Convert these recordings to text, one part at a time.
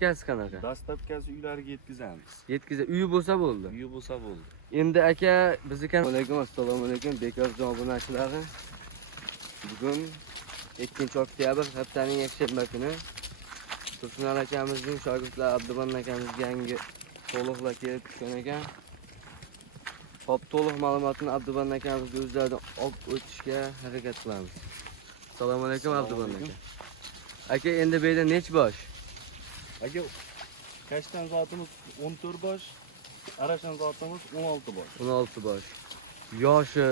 Gaz qanaqa? Dastlabkasi uylarga yetkazamiz. Uyi bo'lsa bo'ldi. Uyi bo'lsa bo'ldi. Endi aka, bizni assalomu alaykum, bekorjon obunachilari. Bugun 2-oktyabr, haftaning yakshanba kuni Tursunon akamizning shogirdlari Abdubon akamizga yangi to'liqlar kelib tushgan ekan. Hop, to'liq ma'lumotni Abdubon akamizga o'zlaridan olib o'tishga harakat qilamiz. Assalomu alaykum Abdubon aka. Aka, endi bu yerda nech bosh? Aka, kashtan zotimiz 14 bosh, arashan zotimiz 16 bosh. 16 bosh. Yoshi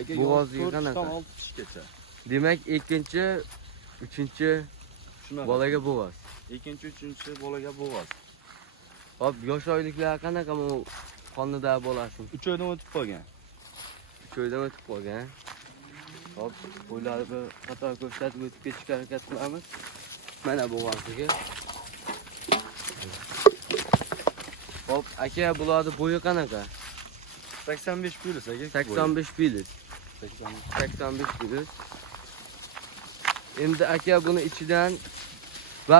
Aka, bo'g'oziga 4 qanaqa? 6 kishgacha. Demak, 2-chi, 3-chi Shunaqa. bolaga bo'g'oz. 2-chi, 3-chi bolaga bo'g'oz. Hop, yosh oyliklar qanaqa bu qonida bo'lasin? 3 oydan o'tib qolgan. 3 oydan o'tib qolgan. Hop, qo'ylarni bir qator ko'rsatib o'tib ketishga harakat qilamiz. Mana bo'g'oziga. Hop, aka, bularni bo'yi qanaqa? 85 plyus aka. 85 plyus. 85 plyus. Endi aka, buni ichidan va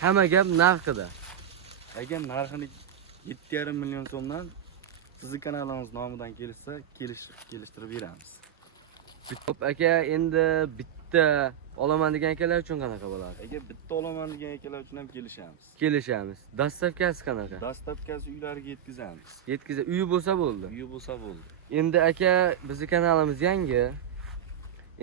hamma gap narxida. Aka, narxini 7,5 million so'mdan sizning kanalingiz nomidan kelsa, kelishtirib beramiz. Hop, aka, endi bitta olaman degan akalar uchun qanaqa bo'ladi? Aka, bitta olaman degan akalar uchun ham Kelishamiz. Dastlabkasi qanaqa? Dastlabkasi uylarga yetkazamiz. Uyi bo'lsa bo'ldi. Uyi bo'lsa bo'ldi. Endi aka, bizni kanalimiz yangi.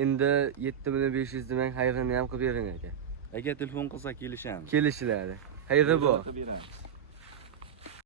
Endi 7500 demang, xayrini ham qilib bering aka. Aka, telefon qilsa kelishamiz. Kelishiladi. Xayri bor. Beramiz.